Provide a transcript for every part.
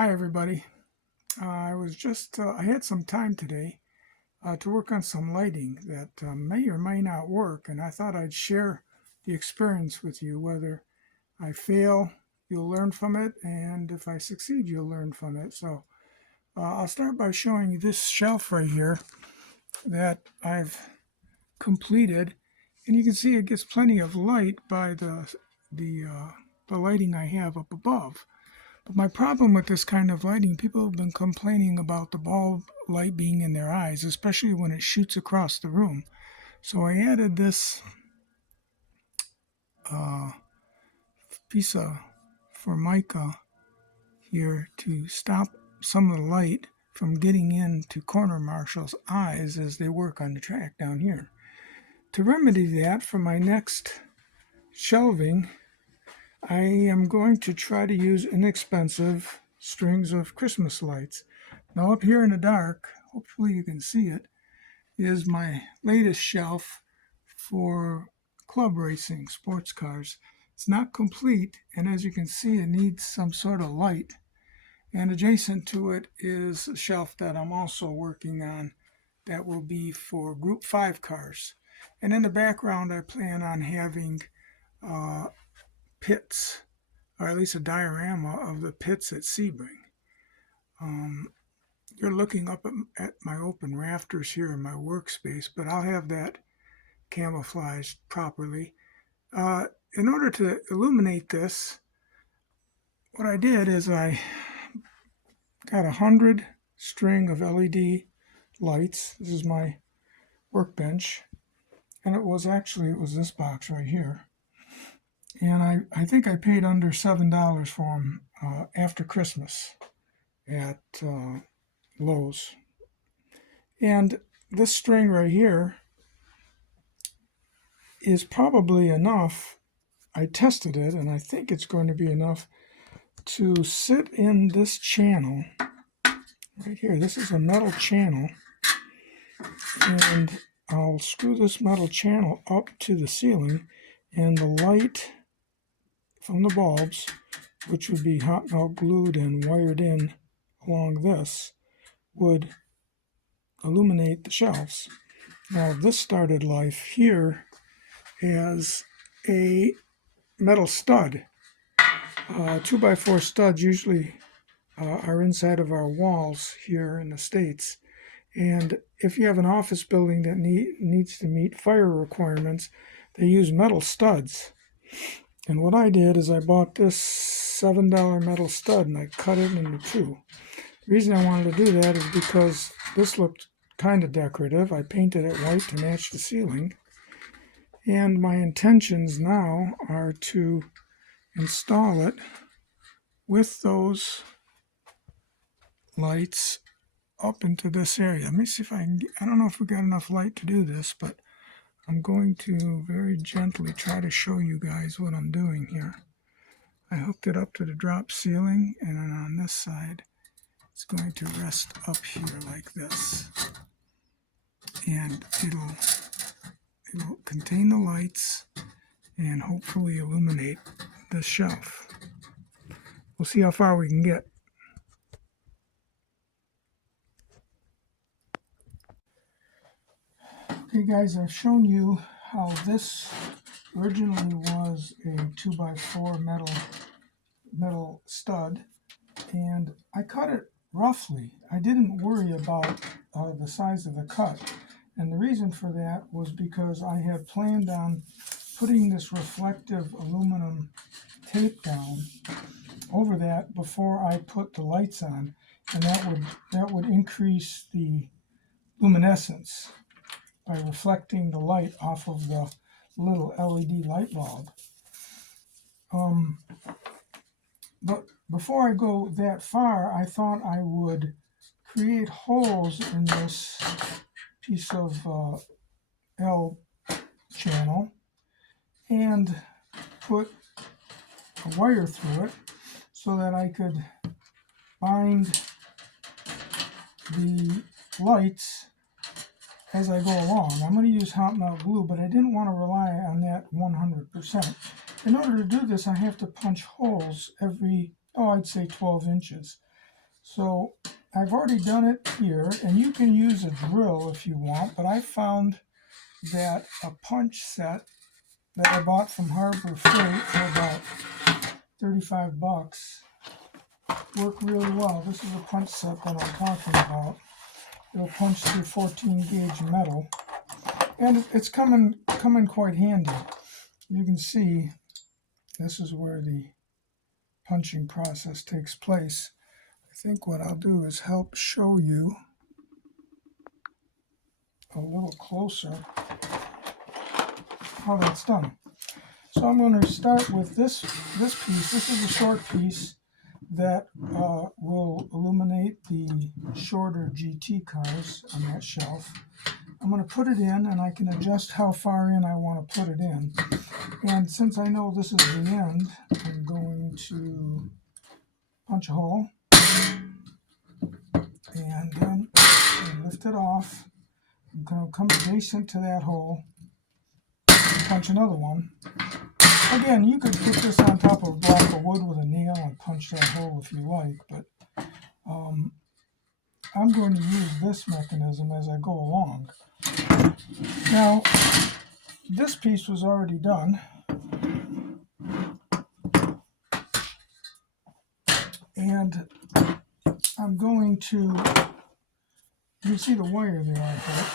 Hi everybody. I had some time today to work on some lighting that may or may not work, and I thought I'd share the experience with you. Whether I fail, you'll learn from it, and if I succeed, you'll learn from it. So I'll start by showing you this shelf right here that I've completed, and you can see it gets plenty of light by the lighting I have up above. But my problem with this kind of lighting, people have been complaining about the bulb light being in their eyes, especially when it shoots across the room. So I added this uh, piece of formica here to stop some of the light from getting into corner marshals' eyes as they work on the track down here. To remedy that, for my next shelving, I am going to try to use inexpensive strings of Christmas lights. Now up here in the dark, hopefully you can see it, is my latest shelf for club racing, sports cars. It's not complete, and as you can see, it needs some sort of light. And adjacent to it is a shelf that I'm also working on that will be for Group 5 cars. And in the background, I plan on having pits, or at least a diorama of the pits at Sebring. You're looking up at my open rafters here in my workspace, but I'll have that camouflaged properly. In order to illuminate this, what I did is I got 100 string of LED lights. This is my workbench, and it was this box right here. And I think I paid under $7 for them after Christmas at Lowe's. And this string right here is probably enough. I tested it, and I think it's going to be enough to sit in this channel right here. This is a metal channel, and I'll screw this metal channel up to the ceiling, and the light from the bulbs, which would be hot melt glued and wired in along this, would illuminate the shelves. Now this started life here as a metal stud. 2x4 studs usually are inside of our walls here in the States. And if you have an office building that needs to meet fire requirements, they use metal studs. And what I did is I bought this $7 metal stud and I cut it into two. The reason I wanted to do that is because this looked kind of decorative. I painted it white to match the ceiling. And my intentions now are to install it with those lights up into this area. Let me see if I don't know if we got enough light to do this, but I'm going to very gently try to show you guys what I'm doing here. I hooked it up to the drop ceiling, and then on this side, it's going to rest up here like this. And it'll contain the lights and hopefully illuminate the shelf. We'll see how far we can get. Okay guys, I've shown you how this originally was a 2x4 metal stud, and I cut it roughly. I didn't worry about the size of the cut, and the reason for that was because I had planned on putting this reflective aluminum tape down over that before I put the lights on, and that would increase the luminescence by reflecting the light off of the little LED light bulb. But before I go that far, I thought I would create holes in this piece of L channel and put a wire through it so that I could bind the lights as I go along. I'm going to use hot melt glue, but I didn't want to rely on that 100%. In order to do this, I have to punch holes every, I'd say 12 inches. So I've already done it here, and you can use a drill if you want, but I found that a punch set that I bought from Harbor Freight for about 35 bucks work really well. This is a punch set that I'm talking about. It'll punch through 14 gauge metal, and it's coming quite handy. You can see this is where the punching process takes place. I think what I'll do is help show you a little closer how that's done. So I'm going to start with this piece. This is a short piece that will illuminate the shorter GT cars on that shelf. I'm going to put it in, and I can adjust how far in I want to put it in. And since I know this is the end, I'm going to punch a hole and then lift it off. I'm going to come adjacent to that hole and punch another one. Again, you could put this on top of a block of wood with a nail and punch that hole if you like, but I'm going to use this mechanism as I go along. Now, this piece was already done, and I'm going to, you can see the wire there, I hope.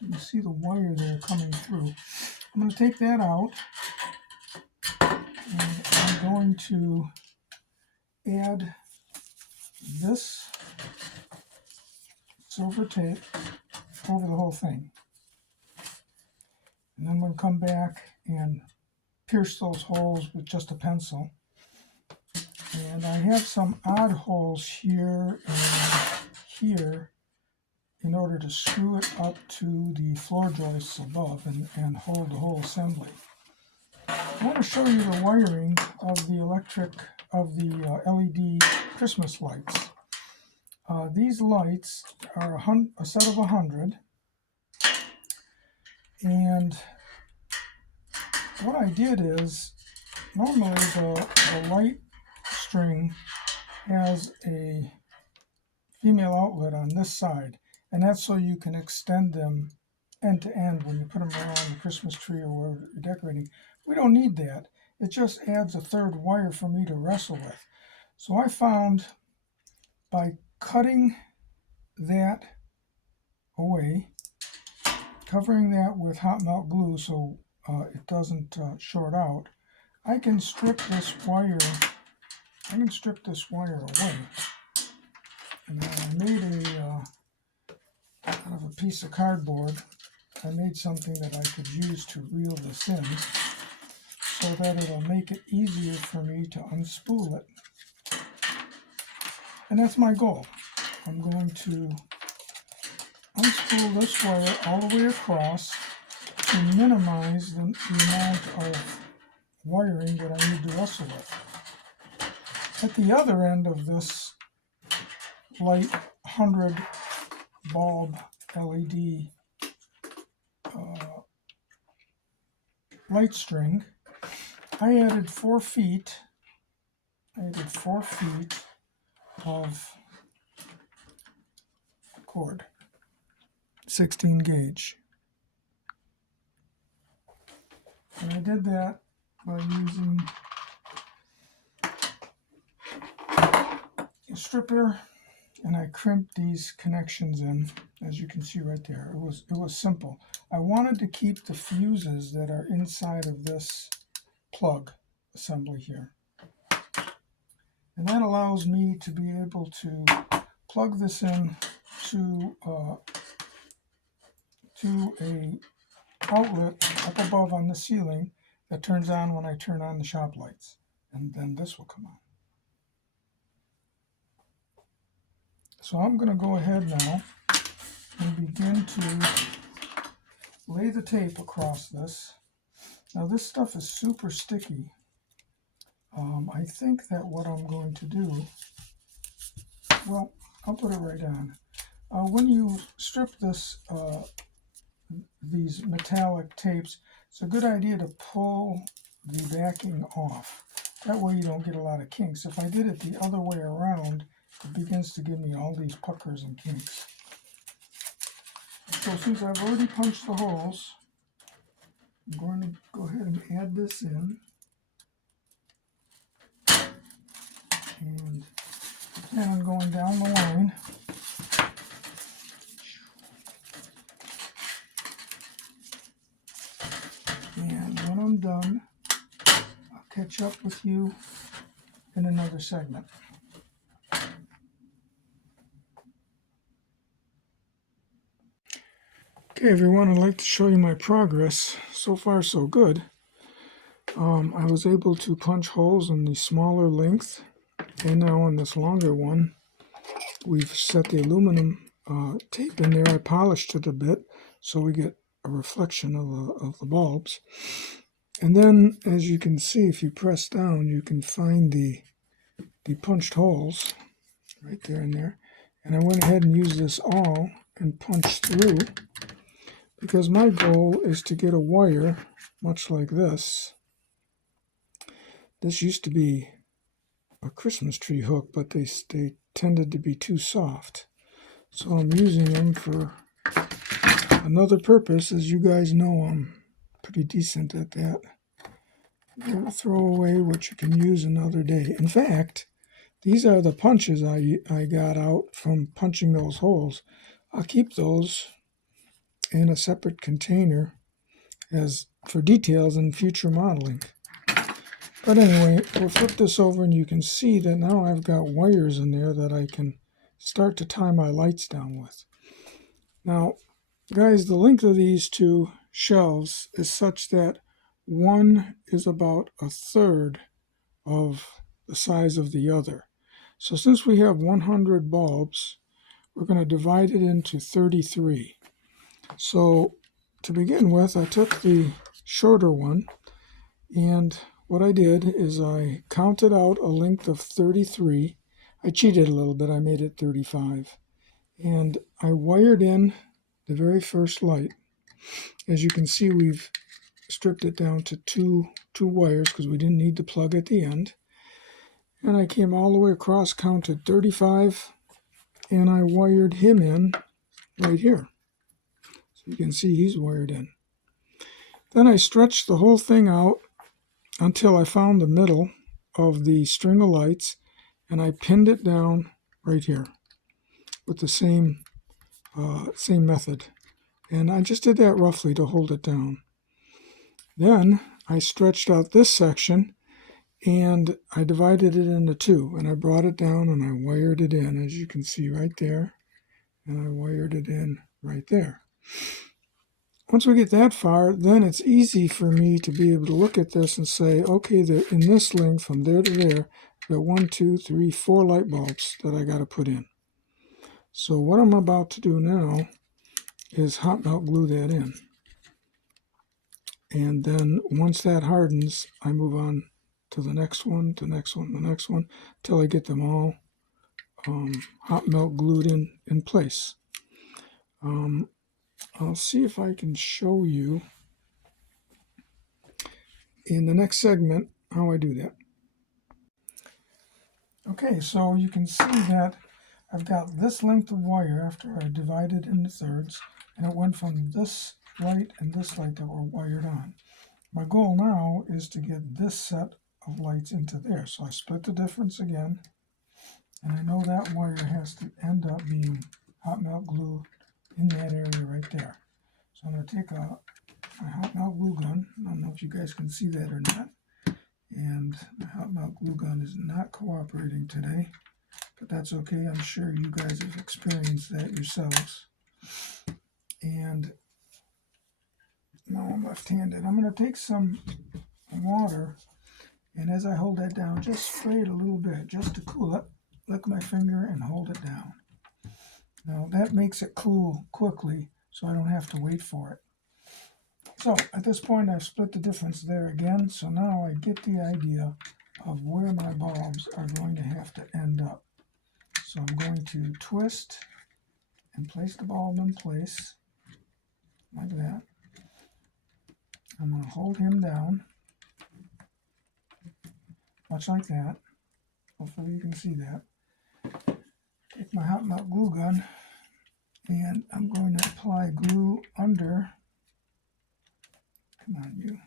You can see the wire there coming through. I'm going to take that out, and I'm going to add this silver tape over the whole thing. And then I'm going to come back and pierce those holes with just a pencil. And I have some odd holes here and here in order to screw it up to the floor joists above and hold the whole assembly. I want to show you the wiring of the LED Christmas lights. These lights are a set of 100, and what I did is, normally the light string has a female outlet on this side, and that's so you can extend them end to end when you put them around the Christmas tree or wherever you're decorating. We don't need that. It just adds a third wire for me to wrestle with. So I found by cutting that away, covering that with hot melt glue so it doesn't short out, I can strip this wire away. And I made out of a piece of cardboard, I made something that I could use to reel this in so that it'll make it easier for me to unspool it. And that's my goal. I'm going to unspool this wire all the way across to minimize the amount of wiring that I need to wrestle with. At the other end of this light 100 bulb LED light string, I added 4 feet of cord, 16 gauge. And I did that by using a stripper, and I crimped these connections in, as you can see right there. It was simple. I wanted to keep the fuses that are inside of this plug assembly here. And that allows me to be able to plug this in to a outlet up above on the ceiling that turns on when I turn on the shop lights. And then this will come on. So I'm going to go ahead now and begin to lay the tape across this. Now this stuff is super sticky. I think that what I'm going to do, well, I'll put it right on. When you strip this, these metallic tapes, it's a good idea to pull the backing off. That way you don't get a lot of kinks. If I did it the other way around, it begins tends to give me all these puckers and kinks. So since I've already punched the holes, I'm going to go ahead and add this in. And then I'm going down the line. And when I'm done, I'll catch up with you in another segment. Okay, everyone, I'd like to show you my progress. So far, so good. I was able to punch holes in the smaller length, and now on this longer one, we've set the aluminum tape in there. I polished it a bit so we get a reflection of the bulbs. And then, as you can see, if you press down, you can find the punched holes right there and there. And I went ahead and used this awl and punched through, because my goal is to get a wire much like this. This used to be a Christmas tree hook, but they tended to be too soft. So I'm using them for another purpose. As you guys know, I'm pretty decent at that. Never throw away what you can use another day. In fact, these are the punches I got out from punching those holes. I'll keep those in a separate container as for details in future modeling. But anyway, we'll flip this over and you can see that now I've got wires in there that I can start to tie my lights down with. Now, guys, the length of these two shelves is such that one is about a third of the size of the other. So since we have 100 bulbs, we're going to divide it into 33. So to begin with, I took the shorter one, and what I did is I counted out a length of 33. I cheated a little bit. I made it 35. And I wired in the very first light. As you can see, we've stripped it down to two wires because we didn't need the plug at the end. And I came all the way across, counted 35, and I wired him in right here. So you can see he's wired in. Then I stretched the whole thing out until I found the middle of the string of lights, and I pinned it down right here with the same method. And I just did that roughly to hold it down. Then I stretched out this section and I divided it into two, and I brought it down and I wired it in, as you can see right there, and I wired it in right there. Once we get that far, then it's easy for me to be able to look at this and say, okay, in this length from there to there, I've got 1, 2, 3, 4 light bulbs that I got to put in. So what I'm about to do now is hot melt glue that in. And then once that hardens, I move on to the next one, the next one, the next one, until I get them all hot melt glued in place. I'll see if I can show you in the next segment how I do that. Okay, so you can see that I've got this length of wire after I divided into thirds, and it went from this light and this light that were wired on. My goal now is to get this set of lights into there. So I split the difference again, and I know that wire has to end up being hot melt glue in that area right there. So I'm going to take my hot melt glue gun. I don't know if you guys can see that or not. And the hot melt glue gun is not cooperating today, but that's okay. I'm sure you guys have experienced that yourselves. And now I'm left-handed. I'm going to take some water, and as I hold that down, just spray it a little bit just to cool it. Lick my finger and hold it down. Now that makes it cool quickly, so I don't have to wait for it. So at this point, I've split the difference there again, so now I get the idea of where my bulbs are going to have to end up. So I'm going to twist and place the bulb in place like that. I'm going to hold him down, much like that. Hopefully you can see that. take my hot melt glue gun and I'm going to apply glue under. Come on, you.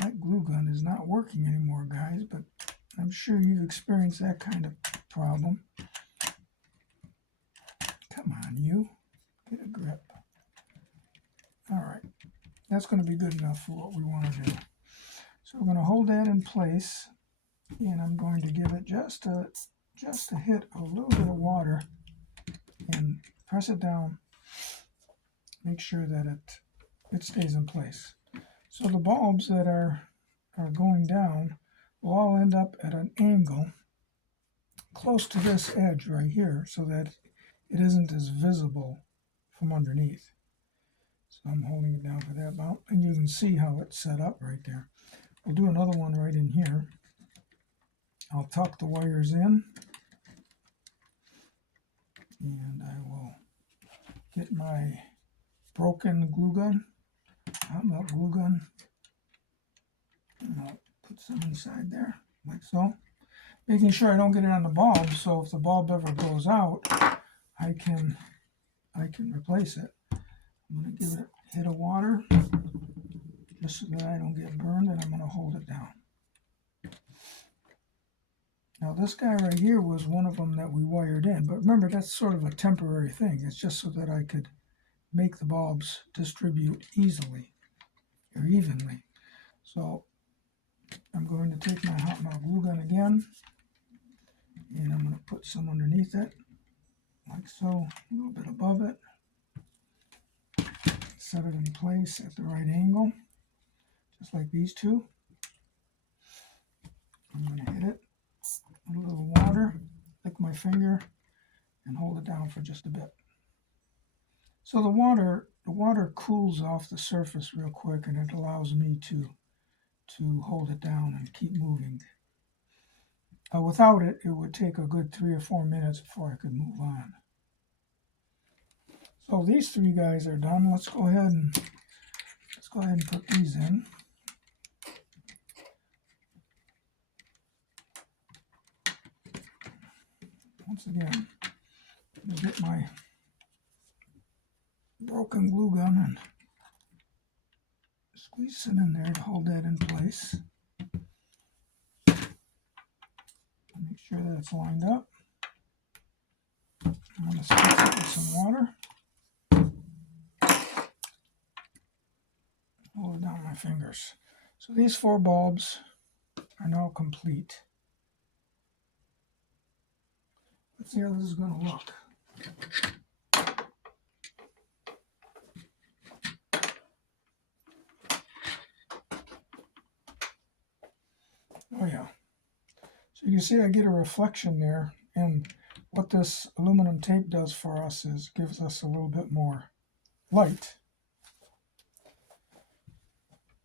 My glue gun is not working anymore, guys, but I'm sure you've experienced that kind of problem. Come on, you. Get a grip. All right. That's going to be good enough for what we want to do. So we're going to hold that in place, and I'm going to give it just a hit, a little bit of water, and press it down. Make sure that it stays in place. So the bulbs that are going down will all end up at an angle close to this edge right here, so that it isn't as visible from underneath. So I'm holding it down for that amount, and you can see how it's set up right there. We'll do another one right in here. I'll tuck the wires in, and I will get my broken glue gun, hot melt glue gun, and I'll put some inside there, like so. Making sure I don't get it on the bulb, so if the bulb ever goes out, I can replace it. I'm going to give it a hit of water, just so that I don't get burned, and I'm going to hold it down. Now this guy right here was one of them that we wired in, but remember, that's sort of a temporary thing. It's just so that I could make the bulbs distribute easily or evenly. So I'm going to take my hot melt glue gun again, and I'm going to put some underneath it, like so, a little bit above it. Set it in place at the right angle, just like these two. I'm going to hit it with a little water, lick my finger, and hold it down for just a bit. So the water cools off the surface real quick, and it allows me to hold it down and keep moving. Without it, it would take a good 3 or 4 minutes before I could move on. So these three guys are done. Let's go ahead and put these in. Once again, I'm going to get my broken glue gun and squeeze it in there to hold that in place. Make sure that it's lined up. I'm going to spritz it with some water. Hold it down my fingers. So these 4 bulbs are now complete. Let's see how this is going to look. Oh yeah. So you can see I get a reflection there, and what this aluminum tape does for us is gives us a little bit more light.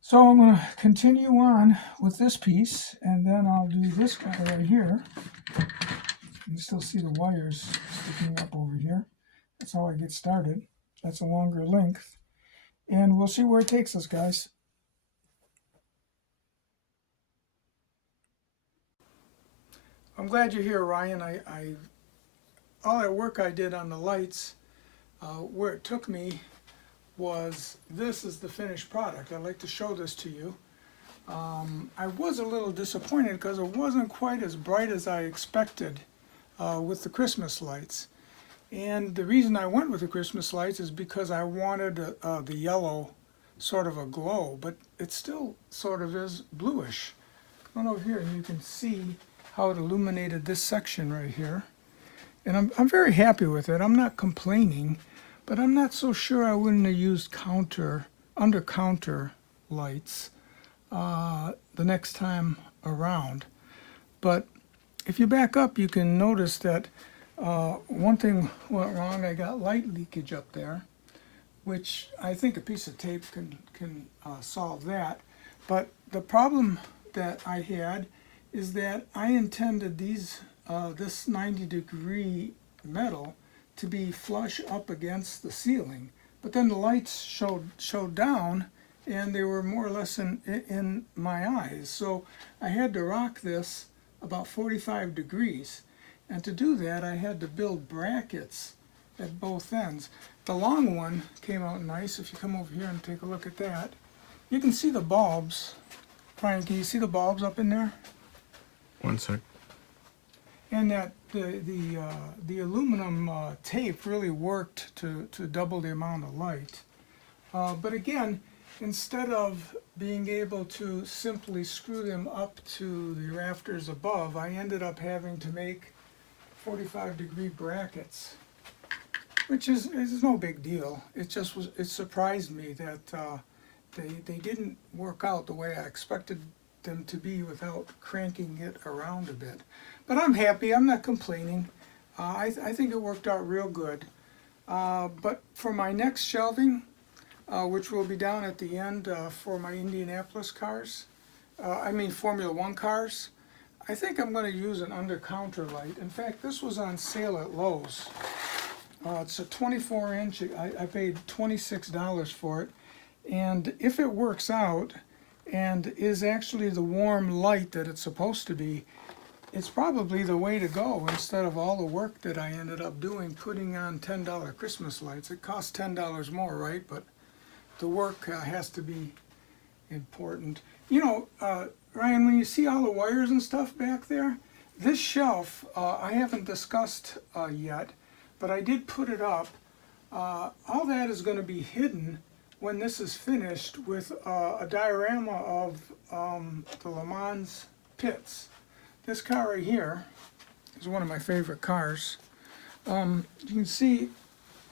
So I'm going to continue on with this piece, and then I'll do this guy right here. You can still see the wires sticking up over here. That's how I get started. That's a longer length, and we'll see where it takes us, guys. I'm glad you're here, Ryan. All that work I did on the lights, where it took me was, this is the finished product. I'd like to show this to you. I was a little disappointed because it wasn't quite as bright as I expected with the Christmas lights. And the reason I went with the Christmas lights is because I wanted the yellow sort of a glow, but it still sort of is bluish. Come on over here and you can see how it illuminated this section right here. And I'm very happy with it. I'm not complaining, but I'm not so sure I wouldn't have used under counter lights the next time around. But if you back up, you can notice that one thing went wrong. I got light leakage up there, which I think a piece of tape can solve that. But the problem that I had is that I intended this 90-degree metal to be flush up against the ceiling, but then the lights showed down, and they were more or less in my eyes. So I had to rock this about 45 degrees, And to do that, I had to build brackets at both ends. The long one came out nice. If you come over here and take a look at that, you can see the bulbs. Brian, can you see the bulbs up in there? One sec. And that the aluminum tape really worked to double the amount of light. But again, instead of being able to simply screw them up to the rafters above, I ended up having to make 45-degree brackets, which is no big deal. It surprised me that they didn't work out the way I expected them to be without cranking it around a bit. But I'm happy. I'm not complaining. I think it worked out real good. But for my next shelving, which will be down at the end for my Indianapolis cars, Formula One cars, I think I'm going to use an under-counter light. In fact, this was on sale at Lowe's. It's a 24-inch. I paid $26 for it. And if it works out and is actually the warm light that it's supposed to be, it's probably the way to go instead of all the work that I ended up doing putting on $10 Christmas lights. It costs $10 more, right? But the work has to be important. You know, Ryan, when you see all the wires and stuff back there, this shelf I haven't discussed yet, but I did put it up. All that is going to be hidden when this is finished with a diorama of the Le Mans pits. This car right here is one of my favorite cars. You can see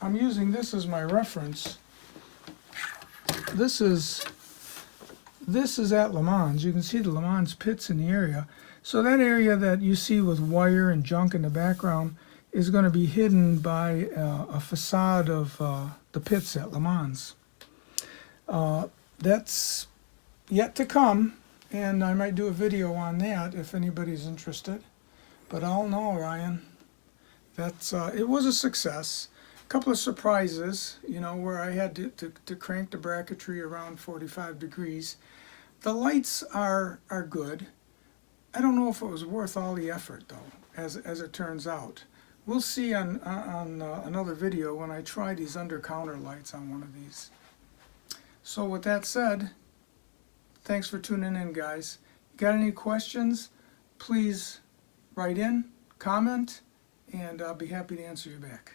I'm using this as my reference. This is at Le Mans. You can see the Le Mans pits in the area. So that area that you see with wire and junk in the background is going to be hidden by a facade of the pits at Le Mans. That's yet to come, and I might do a video on that if anybody's interested. But all in all, Ryan, that's it was a success. A couple of surprises, you know, where I had to crank the bracketry around 45 degrees. The lights are good. I don't know if it was worth all the effort, though, as it turns out. We'll see on another video when I try these under-counter lights on one of these. So with that said, thanks for tuning in, guys. Got any questions, please write in, comment, and I'll be happy to answer you back.